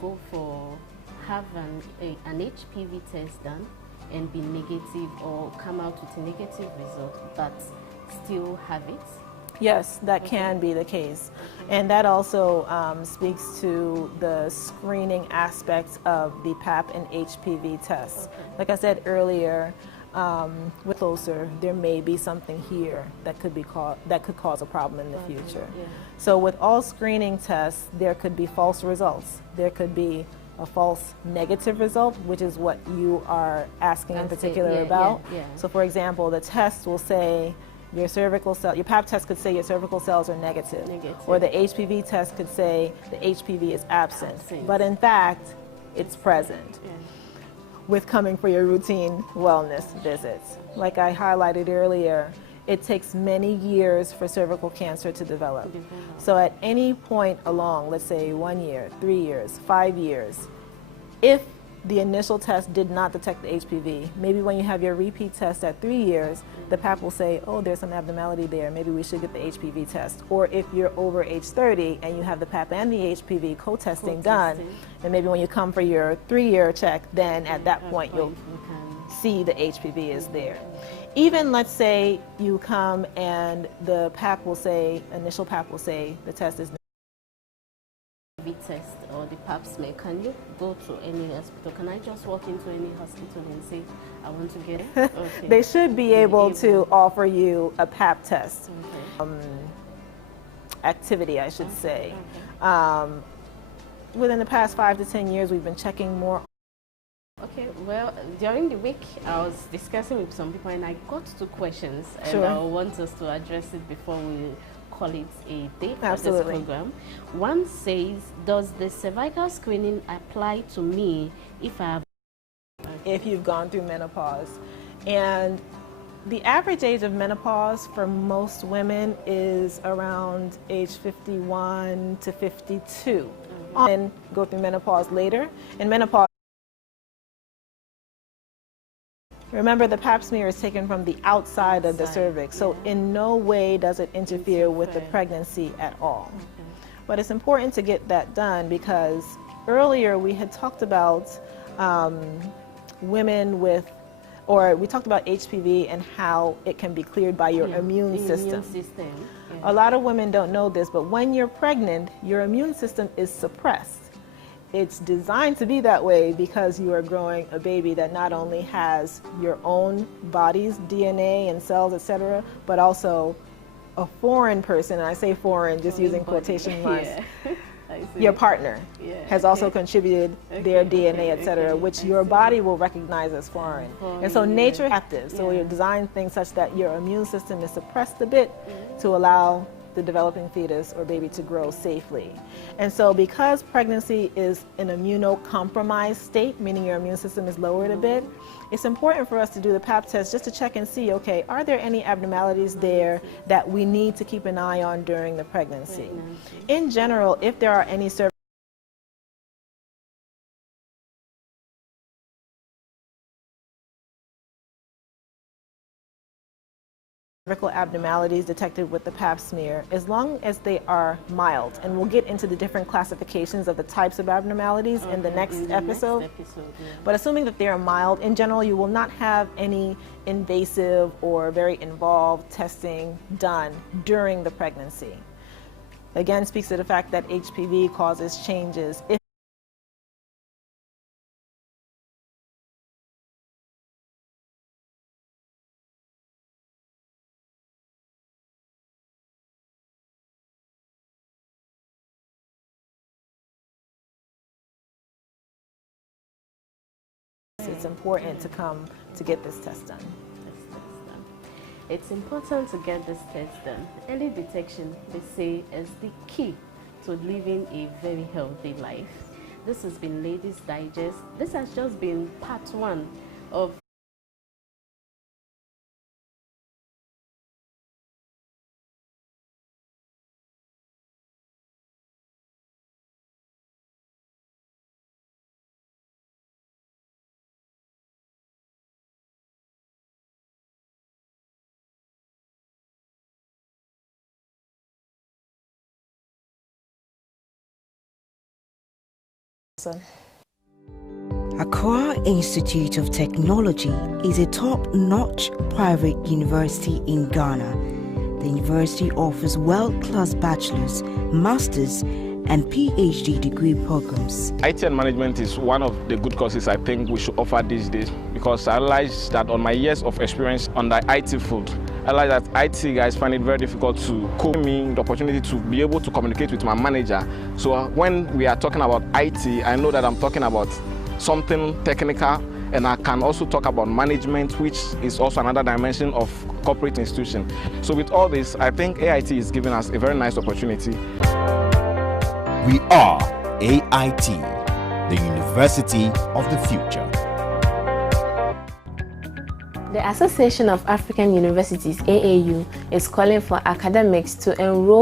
go for have an HPV test done and be negative or come out with a negative result but still have it? Yes, that can be the case. And that also speaks to the screening aspects of the PAP and HPV tests. Like I said earlier, with closer, there may be something here that could cause a problem in the future. So with all screening tests, there could be false results. There could be a false negative result, which is what you are asking in particular about. So for example, the test will say your cervical cell, your PAP test could say your cervical cells are negative. Or the HPV test could say the HPV is absent. But in fact, it's present. With coming for your routine wellness visits. Like I highlighted earlier, it takes many years for cervical cancer to develop. So at any point along, let's say 1 year, 3 years, 5 years, if the initial test did not detect the HPV, maybe when you have your repeat test at 3 years, the PAP will say, oh, there's some abnormality there, maybe we should get the HPV test. Or if you're over age 30 and you have the PAP and the HPV co-testing done, and maybe when you come for your 3-year check, then at that point you'll see the HPV is there. Even let's say you come and the PAP will say, initial PAP will say the test is test or the pap smear, can you go to any hospital? Can I just walk into any hospital and say I want to get it? They should be able to offer you a pap test activity, I should say. Within the past 5 to 10 years, we've been checking more. Okay, well, during the week I was discussing with some people and I got 2 questions and I want us to address it before we call it a day for this program. One says, does the cervical screening apply to me if you've gone through menopause? And the average age of menopause for most women is around age 51 to 52. Men go through menopause later. In menopause, remember, the pap smear is taken from the outside of the cervix, so in no way does it interfere with the pregnancy at all. But it's important to get that done because earlier we had talked about women with, or we talked about HPV and how it can be cleared by your immune system. A lot of women don't know this, but when you're pregnant, your immune system is suppressed. It's designed to be that way because you are growing a baby that not only has your own body's DNA and cells, etc., but also a foreign person, and I say foreign just using quotation marks, your partner has also contributed their DNA, etc., which your body will recognize as foreign. And so nature is active, so you design things such that your immune system is suppressed a bit to allow the developing fetus or baby to grow safely. And so because pregnancy is an immunocompromised state, meaning your immune system is lowered a bit, it's important for us to do the pap test just to check and see, okay, are there any abnormalities there that we need to keep an eye on during the pregnancy? In general, if there are any cervical abnormalities detected with the pap smear, as long as they are mild, and we'll get into the different classifications of the types of abnormalities in the next episode. But assuming that they are mild, in general you will not have any invasive or very involved testing done during the pregnancy. Again, speaks to the fact that HPV causes changes it's important to come to get this test done. It's important to get this test done. Early detection, they say, is the key to living a very healthy life. This has been Ladies Digest. This has just been part 1 of Accra Institute of Technology is a top-notch private university in Ghana. The university offers world-class bachelor's, master's, and PhD degree programs. IT and management is one of the good courses I think we should offer these days, because I realized that on my years of experience on the IT field, I realized that IT guys find it very difficult to give me the opportunity to be able to communicate with my manager. So when we are talking about IT, I know that I'm talking about something technical, and I can also talk about management, which is also another dimension of corporate institution. So with all this, I think AIT is giving us a very nice opportunity. We are AIT, the University of the Future. The Association of African Universities, AAU, is calling for academics to enroll